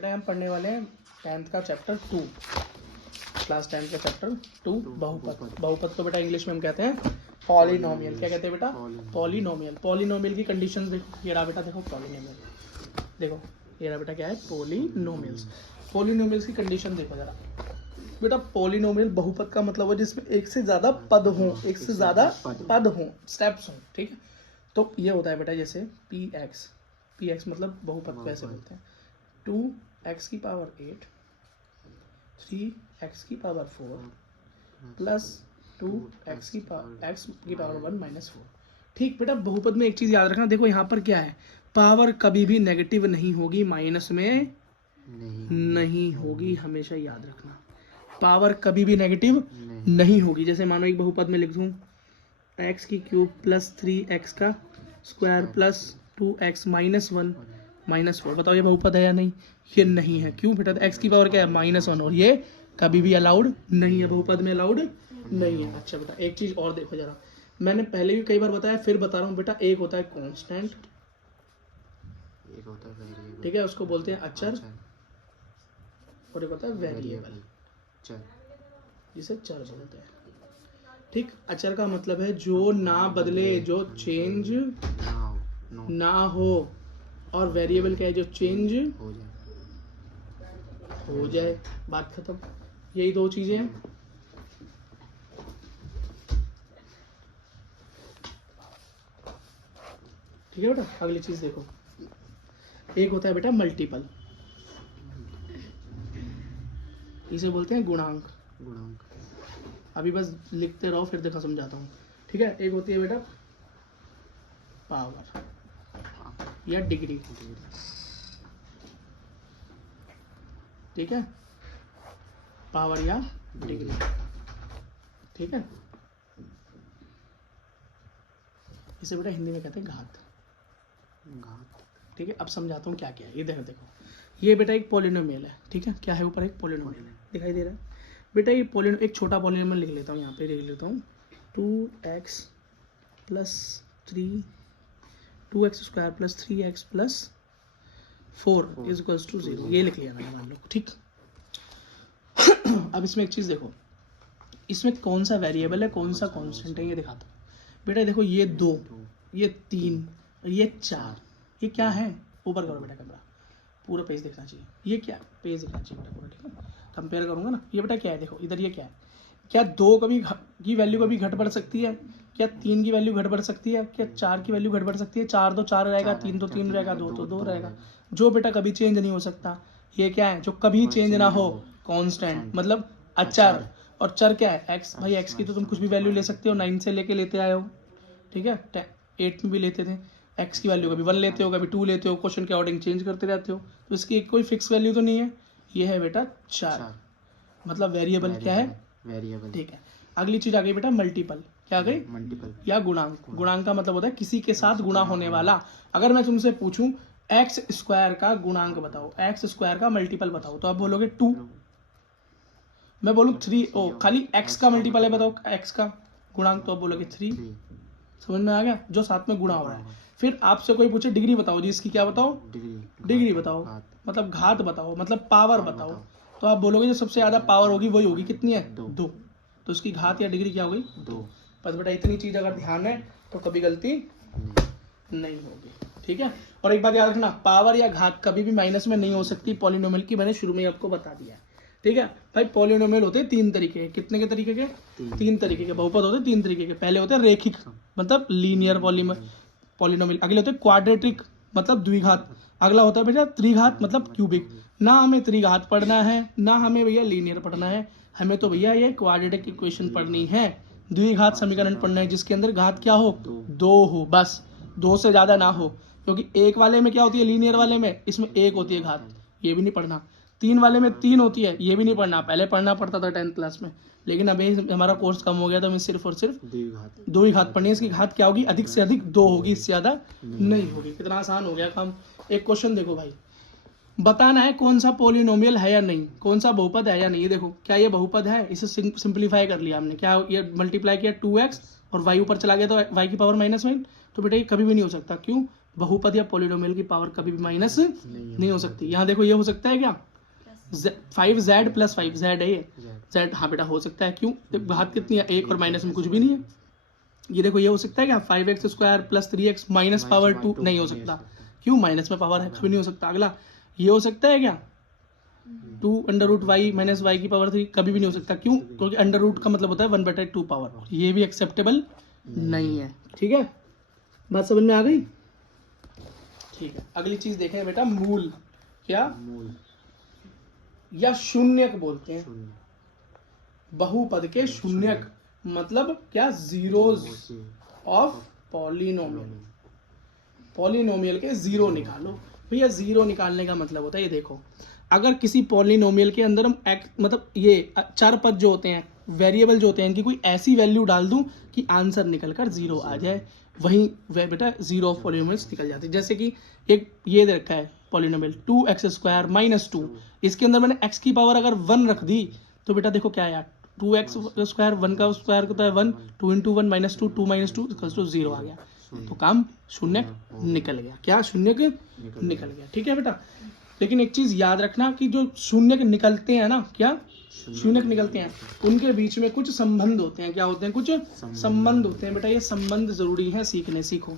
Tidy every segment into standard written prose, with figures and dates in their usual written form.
बेटा हम पढ़ने वाले हैं 10th का चैप्टर 2, क्लास 10th का चैप्टर 2 बहुपद। बहुपद को बेटा इंग्लिश में हम कहते हैं पॉलिनोमियल। क्या कहते हैं बेटा? पॉलिनोमियल। पॉलिनोमियल की कंडीशंस देखो, ये रहा बेटा, देखो पॉलिनोमियल, देखो ये रहा बेटा, क्या है? पॉलिनोमियल्स। पॉलिनोमियल्स की कंडीशन देखो जरा बेटा। पॉलिनोमियल बहुपद का मतलब है जिसमें एक से ज़्यादा पद हों, एक से ज़्यादा पद हों, स्टेप्स हों, ठीक है। तो ये होता है बेटा जैसे पी एक्स मतलब बहुपद को ऐसे बोलते हैं 2x की पावर 8 3x की पावर 4 प्लस 2x की पावर 1 माइनस 4। ठीक बेटा, बहुपद में एक चीज़ याद रखना, देखो यहाँ पर क्या है, पावर कभी भी नेगेटिव नहीं होगी, माइनस में नहीं होगी, हमेशा याद रखना। पावर कभी भी नेगेटिव नहीं होगी। जैसे मानो एक बहुपद में लिख दूँ x की क्यूब प्लस 3x का square plus 2x minus 1 minus 4। बताओ ये बहुपद है या नहीं? ये नहीं है। क्यों बेटा? x की पावर क्या है? -1, और ये कभी भी अलाउड नहीं है, बहुपद में अलाउड नहीं है। अच्छा बेटा, एक चीज़ और देखो जरा, मैंने पहले भी कई बार बताया, फिर बता रहा हूँ बेटा। एक होता है कांस्टेंट, एक होता है वेरिएबल, ठीक है, उसको बोलते हैं अचर, और एक होता है वेरिएबल, जिसे चर बोलते हैं। ठीक, अचर का मतलब है जो ना बदले, जो चेंज ना हो, और वेरिएबल क्या है? जो चेंज हो जाए। बात खत्म। यही दो चीजें हैं। ठीक है बेटा, अगली चीज देखो, एक होता है बेटा मल्टीपल, इसे बोलते हैं गुणांक। अभी बस लिखते रहो, फिर देखो समझाता हूँ, ठीक है। एक होती है बेटा पावर या डिग्री, ठीक है, पावर या डिग्री, ठीक है। इसे बेटा हिंदी में कहते हैं घात। ठीक है, अब समझाता हूँ क्या क्या है। ये देखो, ये बेटा एक पॉलिनोमियल है, ठीक है। क्या है? ऊपर एक पॉलिनोमियल है, दिखाई दे रहा है बेटा। ये एक छोटा पॉलिनोमियल लिख लेता हूँ, यहाँ पे लिख लेता हूँ 2x plus 3 2x square plus 3x plus 4 is equals to 0। ये लिख लिया मैंने, मान लो, ठीक। अब इसमें एक चीज़ देखो, इसमें कौन सा वेरिएबल है, कौन सा कांस्टेंट है, ये दिखाता हूँ बेटा। देखो ये 2, ये 3 और ये 4, ये क्या है? ऊपर करो बेटा कैमरा, पूरा पेज दिखना चाहिए। ये क्या पेज दिखना चाहिए बेटा पूरा, ठीक है। कंपेयर करूँगा ना, ये बेटा क्या है? देखो इधर ये क्या है? क्या 2 की वैल्यू कभी घट बढ़ सकती है? क्या 3 की वैल्यू घट बढ़ सकती है? क्या 4 की वैल्यू घट बढ़ सकती है? 4 तो 4 रहेगा, 3 तो 3 रहेगा, 2 तो 2 रहेगा। जो बेटा कभी चेंज नहीं हो सकता, ये क्या है? जो कभी चेंज ना हो, कांस्टेंट, मतलब अचर। और चर क्या है? एक्स। भाई एक्स की तो तुम कुछ भी वैल्यू ले सकते हो, 9 से लेके लेते आए हो, ठीक है। 8 में भी लेते थे। एक्स की वैल्यू कभी 1 लेते हो, कभी 2 लेते हो, क्वेश्चन के अकॉर्डिंग चेंज करते रहते हो, तो इसकी कोई फिक्स वैल्यू तो नहीं है। ये है बेटा 4, मतलब वेरिएबल क्या है? वेरिएबल, ठीक है। अगली चीज आ गई बेटा मल्टीपल। क्या आ गई? मल्टीपल या गुणांक। गुणांक का मतलब होता है किसी के साथ गुणा होने वाला। अगर मैं तुमसे पूछूं एक्स स्क्वायर का गुणांक बताओ, एक्स स्क्वायर का मल्टीपल बताओ, तो आप बोलोगे 2। मैं बोलूँ 3, ओ खाली एक्स का मल्टीपल है बताओ, एक्स का गुणांक, तो आप बोलोगे 3। समझ में आ गया? जो साथ में गुणा हो रहा है। फिर आपसे कोई पूछे डिग्री बताओ जी, इसकी क्या बताओ? डिग्री बताओ, मतलब घात बताओ, मतलब पावर बताओ, तो आप बोलोगे जो सबसे ज्यादा पावर होगी वही होगी। कितनी है? 2। तो इसकी घात या डिग्री क्या हो गई? 2। बस बेटा इतनी चीज अगर ध्यान है तो कभी गलती नहीं होगी, ठीक है। और एक बात याद रखना, पावर या घात कभी भी माइनस में नहीं हो सकती पॉलिनोमियल की, मैंने शुरू में आपको बता दिया है, ठीक है भाई। पॉलिनोमियल होते हैं 3 तरीके के। कितने के तरीके के? 3 तरीके के। बहुपद होते हैं 3 तरीके के। पहले होते हैं रेखिक, मतलब लीनियर पॉलिनोमियल। अगले होते हैं क्वाड्रेटिक, मतलब द्विघात। अगला होता है भैया त्रिघात, मतलब क्यूबिक। ना हमें त्रिघात पढ़ना है, ना हमें भैया लीनियर पढ़ना है, हमें तो भैया ये क्वाड्रेटिक इक्वेशन पढ़नी है, द्विघात समीकरण पढ़ना है, जिसके अंदर घात क्या हो? 2 हो, बस 2 से ज्यादा ना हो। क्योंकि एक वाले में क्या होती है? लीनियर वाले में इसमें 1 होती है घात, ये भी नहीं पढ़ना। 3 वाले में 3 होती है, ये भी नहीं पढ़ना। पहले पढ़ना पड़ता था 10th क्लास में, लेकिन अभी हमारा कोर्स कम हो गया, तो हमें सिर्फ और सिर्फ 2 ही घात पढ़नी है। इसकी घात क्या होगी? अधिक से अधिक 2 होगी, इससे ज्यादा नहीं होगी। कितना आसान हो गया काम। एक क्वेश्चन देखो भाई, बताना है कौन सा पॉलिनोमियल है या नहीं, कौन सा बहुपद है या नहीं। ये देखो, क्या ये बहुपद है? इसे सिंप्लीफाई कर लिया हमने। क्या ये मल्टीप्लाई किया 2x और y ऊपर चला गया तो y की पावर -1, तो बेटा ये कभी भी नहीं हो सकता। क्यों? बहुपद या पॉलिनोमियल की पावर कभी भी माइनस नहीं हो सकती। यहाँ देखो ये हो सकता है क्या, 5z प्लस 5z है ये z, हाँ बेटा हो सकता है। क्यों, बात कितनी है, एक और माइनस में कुछ भी नहीं है। ये देखो ये हो सकता है क्या, 5x square plus 3x minus power 2, नहीं हो सकता। क्यों, माइनस में पावर है, कभी नहीं हो सकता। अगला ये हो सकता है क्या, 2 under root y minus y की पावर 3, कभी भी नहीं हो सकता। क्यों, क्योंकि अंडर रूट का मतलब होता है 1/2 पावर, ये भी एक्सेप्टेबल नहीं है। ठीक है, बात समझ में आ गई। ठीक है, अगली चीज देखें बेटा, मूल। क्या, मूल या शून्यक बोलते हैं, शून्य, बहुपद के शून्यक मतलब क्या, जीरोज ऑफ पॉलिनोमियल। पॉलिनोमियल के जीरो निकालो भैया। जीरो निकालने का मतलब होता है, ये देखो, अगर किसी पॉलिनोमियल के अंदर हम मतलब ये चर पद जो होते हैं, वेरिएबल जो होते हैं, इनकी कोई ऐसी वैल्यू डाल दूं कि आंसर निकलकर जीरो आ जाए, वहीं वह बेटा जीरो ऑफ पॉलिनोमियल्स निकल जाते हैं। जैसे कि एक ये दे रखा है पॉलिनोमियल 2x स्क्वायर माइनस 2, इसके अंदर मैंने x की पावर अगर 1 रख दी तो बेटा देखो क्या आया, 2x स्क्वायर 1 का स्क्वायर होता है 1, 2 into 1 minus 2, 2 minus 2 equals to 0 आ गया। तो काम शून्य निकल गया। क्या, शून्य निकल गया। ठीक है बेटा, लेकिन एक चीज याद रखना कि जो शून्य निकलते हैं ना, क्या शून्य निकलते हैं, उनके बीच में कुछ संबंध होते हैं। क्या होते हैं, कुछ संबंध होते हैं बेटा। ये संबंध जरूरी है सीखने, सीखो।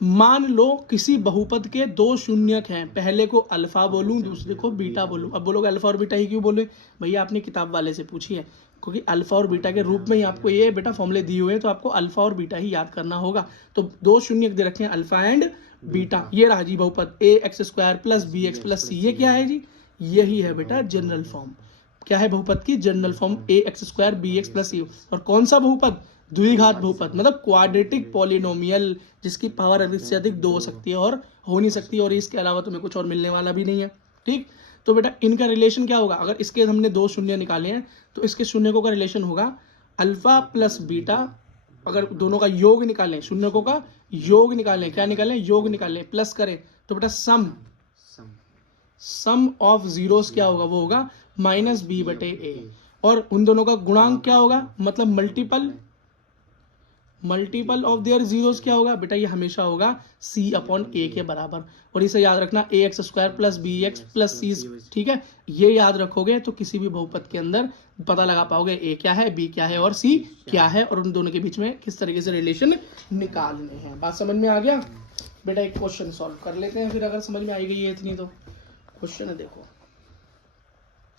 मान लो किसी बहुपद के दो शून्यक हैं, पहले को अल्फा बोलूं, दूसरे को बीटा बोलूं। अब बोलोगे अल्फा और बीटा ही क्यों बोले, भैया आपने किताब वाले से पूछी है, क्योंकि अल्फा और बीटा के रूप में ही आपको ये बेटा फॉर्मूले दिए हुए हैं, तो आपको अल्फा और बीटा ही याद करना होगा। तो दो शून्यक दे रखे हैं, अल्फा एंड बीटा। ये रहा जी बहुपद A X square plus B X plus C. ये क्या है जी, यही है बेटा जनरल फॉर्म। क्या है बहुपद की general form, A X square B X plus C. और कौन सा बहुपद, द्विघात बहुपद, मतलब क्वाड्रेटिक पॉलिनोमियल, जिसकी पावर अधिक से अधिक 2 हो सकती है और हो नहीं सकती, और इसके अलावा तुम्हें कुछ और मिलने वाला भी नहीं है। ठीक, तो बेटा इनका रिलेशन क्या होगा, अगर इसके हमने दो शून्य निकाले हैं तो इसके शून्यकों का रिलेशन होगा अल्फा प्लस बीटा। अगर दोनों का योग निकालें, शून्यकों का योग निकालें, क्या निकालें, योग निकालें, प्लस करें तो बेटा सम ऑफ जीरोस क्या होगा, वो होगा माइनस बी बटे ए। और उन दोनों का गुणांक क्या होगा, मतलब मल्टीपल ऑफ देयर जीरोस क्या होगा बेटा, ये हमेशा होगा c अपॉन ए के बराबर। और इसे याद रखना, A X square plus B X plus C. ठीक है, ये याद रखोगे तो किसी भी बहुपद के अंदर पता लगा पाओगे ए क्या है, बी क्या है और सी क्या है, और उन दोनों के बीच में किस तरीके से रिलेशन निकालने हैं। बात समझ में आ गया बेटा। एक क्वेश्चन सॉल्व कर लेते हैं फिर, अगर समझ में आई गई है इतनी तो। क्वेश्चन है देखो,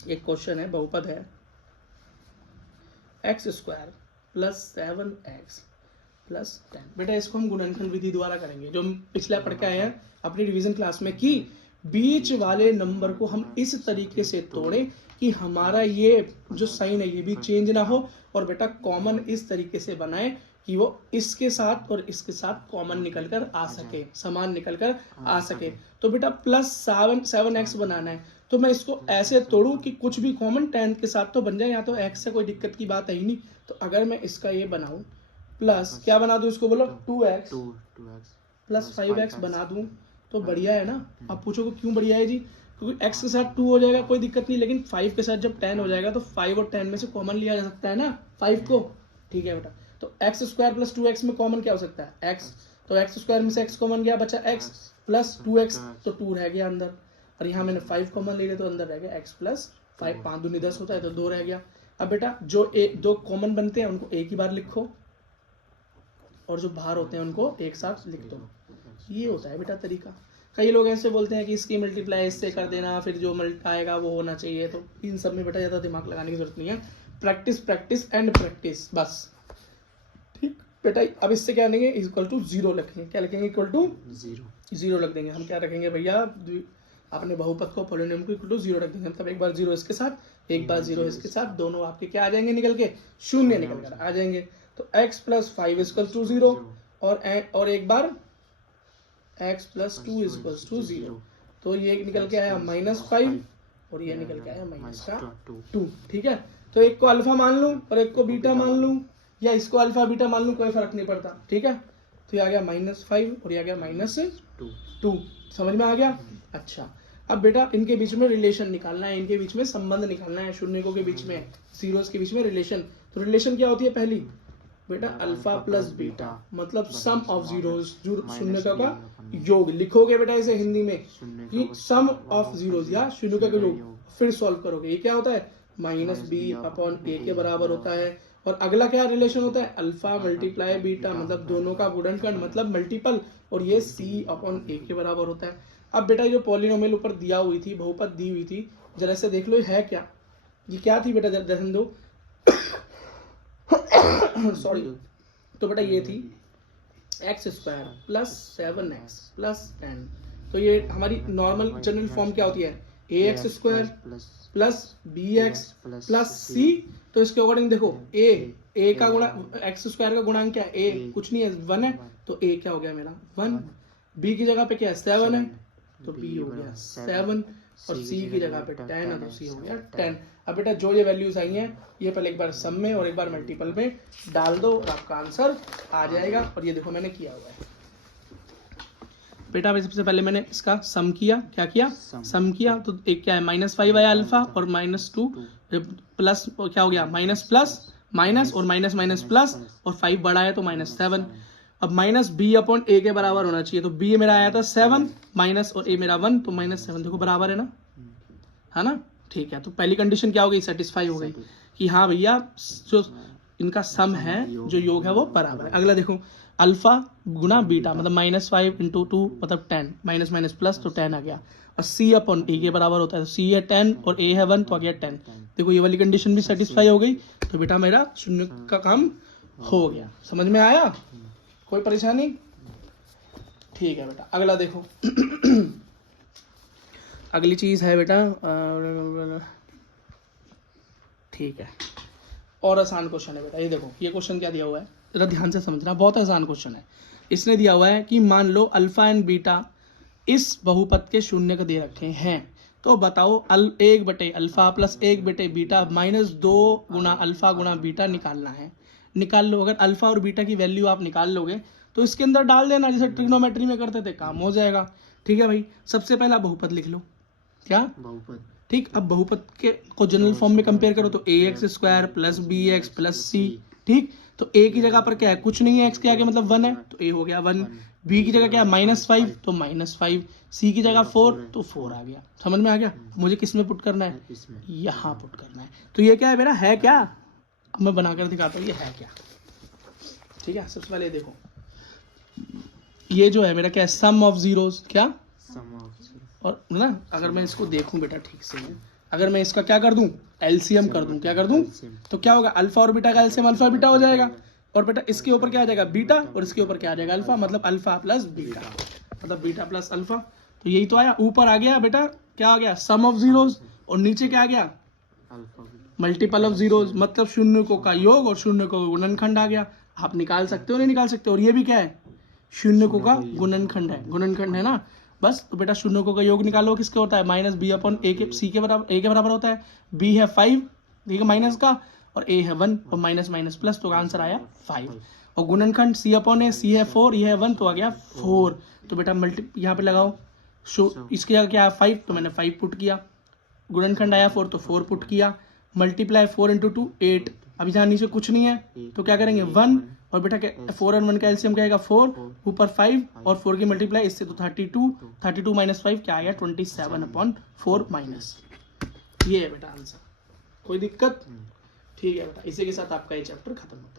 एक क्वेश्चन है, बहुपद है x square plus 7x plus 10। बेटा इसको हम गुणनखंड विधि द्वारा करेंगे, जो हम पिछला पढ़ के आए हैं अपनी रिवीजन क्लास में, कि बीच वाले नंबर को हम इस तरीके से तोड़ें कि हमारा ये जो साइन है ये भी चेंज ना हो, और बेटा कॉमन इस तरीके से बनाए कि वो इसके साथ और इसके साथ कॉमन निकलकर आ सके, समान निकलकर आ सके। तो बेटा प्लस 7x बनाना है, तो मैं इसको ऐसे तोड़ूं कि कुछ भी कॉमन 10 के साथ तो बन जाए, या तो x से कोई दिक्कत की बात है ही नहीं। तो अगर मैं इसका ये बनाऊं प्लस क्या बना दूं, इसको बोलो 2x प्लस 5x बना दूं, तो बढ़िया है ना। आप पूछोगे क्यों बढ़िया है जी, क्योंकि x के साथ 2 हो जाएगा कोई दिक्कत नहीं, लेकिन 5 के साथ जब 10 हो जाएगा तो 5 और 10 में से कॉमन लिया जा सकता है ना 5 को। ठीक है बेटा, तो एक्स स्क्वायर प्लस 2x में कॉमन क्या हो सकता है, x, तो एक्स स्क्वायर में से x कॉमन गया, बचा x प्लस 2x, तो 2 रह गया अंदर, और यहाँ मैंने 5 कॉमन ले लिया तो अंदर रह गया x प्लस 5, 5 दूनी 10 होता है तो 2 रह गया। अब बेटा जो दो कॉमन बनते हैं उनको एक ही बार लिखो, और जो बाहर होते हैं उनको एक साथ लिख दो। ये होता है बेटा तरीका। कई लोग ऐसे बोलते हैं कि इसकी मल्टीप्लाई इससे कर देना, फिर जो आएगा वो होना चाहिए, तो इन सब में बेटा ज़्यादा दिमाग लगाने की जरूरत नहीं है। प्रैक्टिस प्रैक्टिस एंड प्रैक्टिस, बस। ठीक बेटा, अब इससे क्या लेंगे, इक्वल टू 0 लिखेंगे। क्या लिखेंगे, इक्वल टू 0 रख देंगे। हम क्या रखेंगे भैया, अपने बहुपद को पॉलिनोमियल को इक्वल टू 0 रख देंगे, मतलब एक बार 0 इसके साथ, एक बार 0 इसके साथ, दोनों आपके क्या आ जाएंगे निकल के, शून्य निकल कर आ जाएंगे। तो x प्लस 5 इक्वल टू 0, और एक बार x प्लस 2 इक्वल टू 0, तो ये निकल के आया -5 और ये निकल के आया -2। ठीक है, तो एक को अल्फा मान लूं और एक को बीटा मान लूं, या इसको अल्फा बीटा मान लूं, कोई फर्क नहीं पड़ता। ठीक है, तो ये आ गया -5 और ये आ गया -2। समझ में आ गया। अच्छा, अब बेटा इनके बीच में रिलेशन निकालना है, इनके बीच में संबंध निकालना है, शून्यकों के बीच में, जीरोस के बीच में रिलेशन। तो रिलेशन क्या होती है, पहली बेटा अल्फा प्लस बीटा मतलब सम ऑफ जीरोज, शून्य का योग लिखोगे बेटा इसे हिंदी में कि सम ऑफ जीरोज या शून्य का योग, फिर सॉल्व करोगे। ये क्या होता है माइनस बी अपॉन ए के बराबर होता है। और अगला क्या रिलेशन होता है अल्फा मल्टीप्लाई बीटा मतलब दोनों का गुणनखंड मतलब मल्टीपल, और ये सी अपॉन ए के बराबर होता है। अब बेटा जो पॉलिनोमियल ऊपर दिया हुई थी, बहुपद दी हुई थी, जरा से देख लो ये है क्या, ये क्या थी बेटा, ध्यान दो सॉरी। तो बेटा ये थी x square plus 7x plus 10। तो ये हमारी नॉर्मल जनरल फॉर्म क्या होती है A X square plus B X plus C. तो इसके अकॉर्डिंग देखो ए का गुणा एक्स स्क्वायर का गुणांक क्या है ए, कुछ नहीं है 1 है, तो ए क्या हो गया मेरा 1। बी की जगह पे क्या है 7 है, तो बी हो गया 7, और सी की जगह पे 10 है, तो सी हो गया 10। अब बेटा जो ये वैल्यूज आई हैं ये पहले एक बार सम में और एक बार मल्टीपल में डाल दो और आपका आंसर आ जाएगा। और ये देखो मैंने किया हुआ है बेटा, सबसे पहले मैंने इसका सम किया, क्या किया सम किया, तो एक क्या है -5 आया अल्फा और -2 प्लस क्या हो गया माइनस प्लस माइनस और माइनस माइनस प्लस और 5 बड़ा है तो -7। अब माइनस बी अपॉन ए के बराबर होना चाहिए, तो बी मेरा आया था 7 माइनस और ए मेरा 1 तो -7, देखो बराबर है ना ठीक है। तो पहली कंडीशन क्या हो गई सेटिस्फाई हो गई कि हाँ भैया जो इनका सम है जो योग है वो बराबर है। अगला देखो अल्फा गुना बीटा मतलब -5 × 2 मतलब 10 माइनस माइनस प्लस तो 10 आ गया, और सी अपॉन ए के बराबर होता है, तो सी है 10 और ए है 1 तो आ गया 10। देखो ये वाली कंडीशन भी सेटिस्फाई हो गई, तो बेटा मेरा शून्य का काम हो गया। समझ में आया, कोई परेशानी? ठीक है बेटा अगला देखो अगली चीज है बेटा ठीक है और आसान क्वेश्चन है बेटा। ये देखो ये क्वेश्चन क्या दिया हुआ है, जरा ध्यान से समझना, बहुत आसान क्वेश्चन है। इसने दिया हुआ है कि मान लो अल्फा एंड बीटा इस बहुपद के शून्य को दे रखे हैं, तो बताओ 1 बटे अल्फा प्लस 1 बटे बीटा -2 गुना अल्फा गुना बीटा निकालना है। निकाल लो, अगर अल्फा और बीटा की वैल्यू आप निकाल लोगे तो इसके अंदर डाल देना, जैसे ट्रिग्नोमेट्री में करते थे, काम हो जाएगा। ठीक है भाई, सबसे पहला बहुपद लिख लो, क्या बहुपद, ठीक। अब बहुपद के को जनरल फॉर्म में कंपेयर करो तो ax² plus bx plus c, ठीक। तो a की जगह पर क्या है कुछ नहीं है, x के आगे मतलब 1 है तो a हो गया 1, b की जगह क्या है -5 तो -5, c की जगह 4 तो 4 आ गया। समझ में आ गया? मुझे किस में पुट करना है, यहाँ पुट करना है। तो ये क्या है मेरा है क्या, अब मैं बनाकर दिखाता हूँ ये है क्या। ठीक है, सबसे पहले देखो ये जो है मेरा क्या है सम ऑफ जीरोस, क्या सम ऑफ, और ना अगर मैं इसको देखूं बेटा ठीक से, अगर मैं इसका क्या कर दूं एलसीएम कर दूं, क्या कर दूं, तो क्या होगा अल्फा और बीटा का एलसीएम अल्फा बीटा हो जाएगा, और बेटा इसके ऊपर क्या आ जाएगा बीटा और इसके ऊपर क्या आ जाएगा अल्फा, मतलब अल्फा प्लस बीटा मतलब बीटा प्लस अल्फा। तो यही तो आया, ऊपर आ गया बेटा क्या आ गया सम ऑफ जीरोज, और नीचे क्या आ गया मल्टीपल ऑफ जीरोज मतलब शून्य का योग और शून्य का गुणनखंड आ गया। आप निकाल सकते हो नहीं निकाल सकते, और ये भी क्या है शून्य का गुणनखंड है, गुणनखंड है ना बस। तो बेटा शून्य का योग निकालो, किसके होता है -b अपॉन a के c के बराबर, a के बराबर होता है, b है 5 ठीक है माइनस का, और a है 1 और माइनस माइनस प्लस तो आंसर आया 5। और गुणनखंड c अपॉन a, c है 4 ये है 1 तो आ गया 4। तो बेटा यहाँ पे लगाओ इसकी जगह क्या है 5 तो मैंने 5 पुट किया, गुणनखंड आया 4 तो 4 पुट किया, मल्टीप्लाई 4 × 2 8। अभी जहाँ नीचे कुछ नहीं है तो क्या करेंगे 1, और बेटा 4 और 1 का एलसीएम क्या आएगा 4, ऊपर 5 और 4 की मल्टीप्लाई इससे तो 32 माइनस 5 क्या आ गया 27/4 माइनस। ये है बेटा आंसर, कोई दिक्कत? ठीक है बेटा, इसी के साथ आपका ये चैप्टर खत्म होता है।